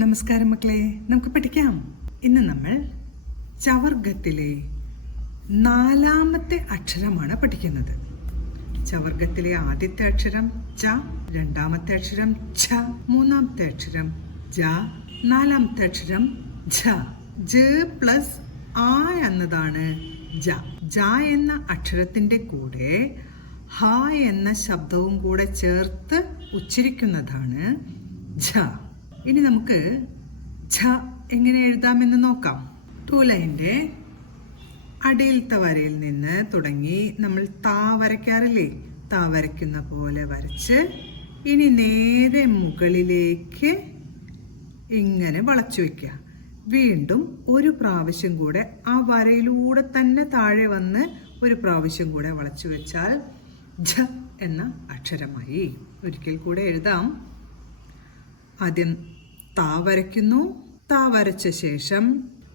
നമസ്കാരം മക്കളെ, നമുക്ക് പഠിക്കാം. ഇന്ന് നമ്മൾ ചവർഗത്തിലെ 4ാമത്തെ അക്ഷരമാണ് പഠിക്കുന്നത്. ചവർഗത്തിലെ ആദ്യത്തെ അക്ഷരം ച, രണ്ടാമത്തെ അക്ഷരം ഛ, മൂന്നാമത്തെ അക്ഷരം ജ, 4ാമത്തെ അക്ഷരം ഝ. ജ പ്ലസ് ആ എന്നതാണ് ജ. ജ എന്ന അക്ഷരത്തിന്റെ കൂടെ ഹ എന്ന ശബ്ദവും കൂടെ ചേർത്ത് ഉച്ചരിക്കുന്നതാണ് ഝ. ഇനി നമുക്ക് ഝ എങ്ങനെ എഴുതാമെന്ന് നോക്കാം. 2 ലൈൻ്റെ അടിയിലത്തെ വരയിൽ നിന്ന് തുടങ്ങി നമ്മൾ താ വരയ്ക്കാറില്ലേ, താ വരയ്ക്കുന്ന പോലെ വരച്ച് ഇനി നേരെ മുകളിലേക്ക് ഇങ്ങനെ വളച്ചു വയ്ക്കുക. വീണ്ടും ഒരു പ്രാവശ്യം കൂടെ ആ വരയിലൂടെ തന്നെ താഴെ വന്ന് ഒരു പ്രാവശ്യം കൂടെ വളച്ചു വെച്ചാൽ ഝ എന്ന അക്ഷരമായി. ഒരിക്കൽ കൂടെ എഴുതാം. ആദ്യം താ വരയ്ക്കുന്നു. താ വരച്ച ശേഷം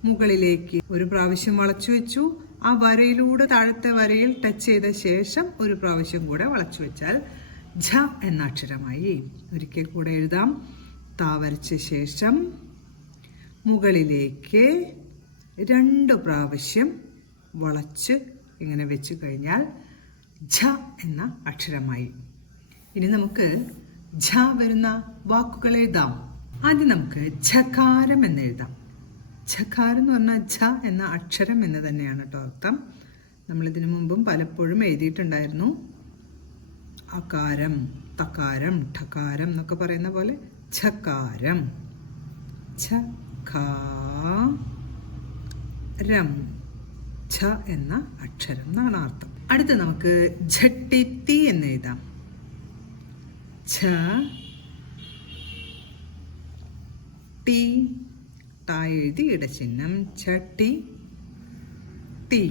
മുകളിലേക്ക് ഒരു പ്രാവശ്യം വളച്ചു വെച്ചു. ആ വരയിലൂടെ താഴത്തെ വരയിൽ ടച്ച് ചെയ്ത ശേഷം ഒരു പ്രാവശ്യം കൂടെ വളച്ചു വെച്ചാൽ ഝ എന്ന അക്ഷരമായി. ഒരിക്കൽ കൂടെ എഴുതാം. താ വരച്ച ശേഷം മുകളിലേക്ക് 2 പ്രാവശ്യം വളച്ച് ഇങ്ങനെ വെച്ച് കഴിഞ്ഞാൽ ഝ എന്ന അക്ഷരമായി. ഇനി നമുക്ക് ഝ വരുന്ന വാക്കുകൾ എഴുതാം. ആദ്യം നമുക്ക് ഝകാരം എന്ന് എഴുതാം. ഝകാരം എന്ന് പറഞ്ഞാൽ ഝ എന്ന അക്ഷരം എന്ന് തന്നെയാണ് കേട്ടോ അർത്ഥം. നമ്മളിതിനു മുമ്പും പലപ്പോഴും എഴുതിയിട്ടുണ്ടായിരുന്നു. അകാരം, തകാരം, ഠകാരം എന്നൊക്കെ പറയുന്ന പോലെ ഝകാരം. ഝകാരം, ഝ എന്ന അക്ഷരം എന്നാണ് അർത്ഥം. അടുത്ത് നമുക്ക് ഝട്ടിത്തി എന്ന് എഴുതാം. ഝ ടി, ടാ എഴുതി ഇടച്ചിഹ്നം ചട്ടി തീ,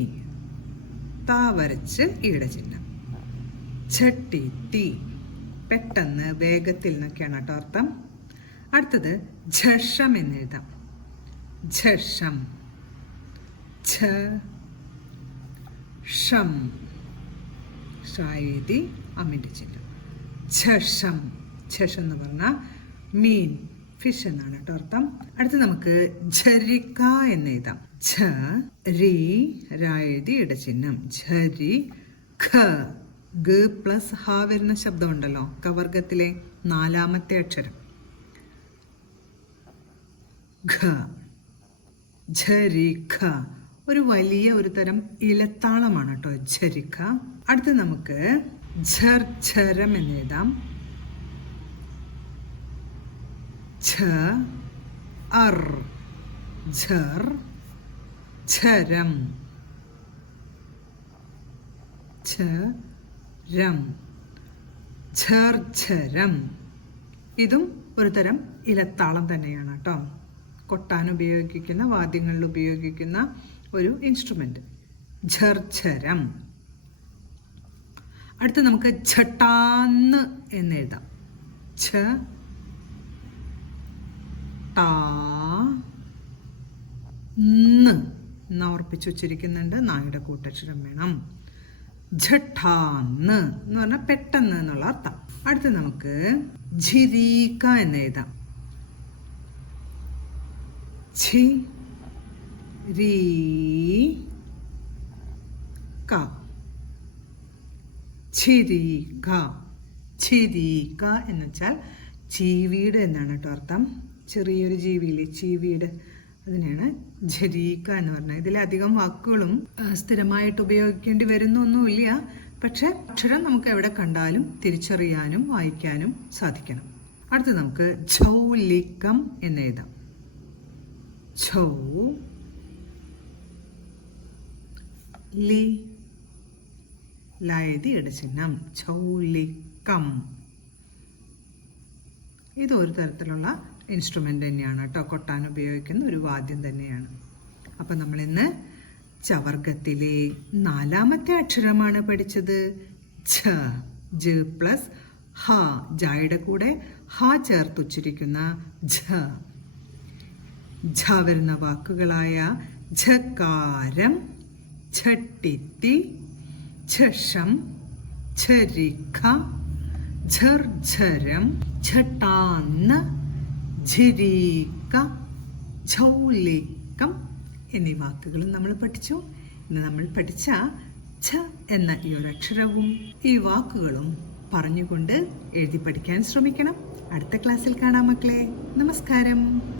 താ വരച്ച് ഇടച്ചിഹ്നം ചട്ടി തീ. പെട്ടെന്ന് വേഗത്തിൽ എന്നൊക്കെയാണ് കേട്ടോ അർത്ഥം. അടുത്തത് ഝഷം എന്ന് എഴുതാം. ഝഷം, ഝ ഷം, ഷ എഴുതി അമ്മിൻ്റെ ചിഹ്നം ഝഷം. ഝഷം എന്ന് പറഞ്ഞാൽ മീൻ, ഫിഷ് എന്നാണ് കേട്ടോ അർത്ഥം. അടുത്ത് നമുക്ക് ഝരിക എന്ന് എഴുതാം. ഝ രി, ര എഴുതി ഇടച്ചിഹ്നം ഝരി ഖ. ഗ പ്ലസ് ഹ വരുന്ന ശബ്ദം ഉണ്ടല്ലോ, കവർഗത്തിലെ 4ാമത്തെ അക്ഷരം ഖ. ഝരിഖ ഒരു വലിയ ഒരു തരം ഇലത്താളമാണ് കേട്ടോ ഝരിഖ. അടുത്ത് നമുക്ക് ഝർഝരം എന്ന് എഴുതാം. ഝ അർ, ഝർ ഝരം, ഝരം, ഝർഝരം. ഇതും ഒരു തരം ഇലത്താളം തന്നെയാണ് കേട്ടോ. കൊട്ടാൻ ഉപയോഗിക്കുന്ന, വാദ്യങ്ങളിൽ ഉപയോഗിക്കുന്ന ഒരു ഇൻസ്ട്രുമെന്റ് ഝർഝരം. അടുത്ത് നമുക്ക് ഝട്ടാന്ന് എന്ന് എഴുതാം. ഝ ടാ ന്ന് ഉറപ്പിച്ച് ഉച്ചരിക്കുന്നുണ്ട്. നായുടെ കൂട്ടക്ഷരം വേണം. ഝട്ടാന്ന് എന്ന് പറഞ്ഞാൽ പെട്ടെന്ന് എന്നുള്ള അർത്ഥം. അടുത്ത് നമുക്ക് ഝിരീക എന്ന് എഴുതാം. ഝി രീ ക, ഝിരീക. ഝിരീക എന്ന് വെച്ചാൽ ചീവീട് എന്നാണ് കേട്ടോ അർത്ഥം. ചെറിയൊരു ജീവിയില്ലേ, ചീവീട്, അതിനാണ് ഝരീക എന്ന് പറഞ്ഞത്. ഇതിലധികം വാക്കുകളും സ്ഥിരമായിട്ട് ഉപയോഗിക്കേണ്ടി വരുന്നൊന്നുമില്ല. പക്ഷെ അക്ഷരം നമുക്ക് എവിടെ കണ്ടാലും തിരിച്ചറിയാനും വായിക്കാനും സാധിക്കണം. അടുത്ത് നമുക്ക് ഝൗലികം എന്ന് എഴുതാം. ഝൗ ലി, ലയതി ഇടച്ചിഹ്നം ഝൗലികം. ഇതൊരു തരത്തിലുള്ള ഇൻസ്ട്രുമെൻ്റ് തന്നെയാണ് കേട്ടോ, കൊട്ടാൻ ഉപയോഗിക്കുന്ന ഒരു വാദ്യം തന്നെയാണ്. അപ്പം നമ്മളിന്ന് ചവർഗത്തിലെ 4ാമത്തെ അക്ഷരമാണ് പഠിച്ചത് ഝ. ജ പ്ലസ് ഹ, ജയുടെ കൂടെ ഹ ചേർത്ത് ഉച്ചരിക്കുന്ന ഝ. ഝ വരുന്ന വാക്കുകളായ ഝകാരം, ഝട്ടിത്തി, ഝഷം, ഝരിഖ, ഝർഝരം, ഝട്ടാന്ന്, ഝരീക, ക ഝൗലേക്കം എന്നീ വാക്കുകളും നമ്മൾ പഠിച്ചു. ഇന്ന് നമ്മൾ പഠിച്ച ഛ എന്ന ഈ ഒരു അക്ഷരവും ഈ വാക്കുകളും പറഞ്ഞുകൊണ്ട് എഴുതി പഠിക്കാൻ ശ്രമിക്കണം. അടുത്ത ക്ലാസ്സിൽ കാണാം മക്കളെ. നമസ്കാരം.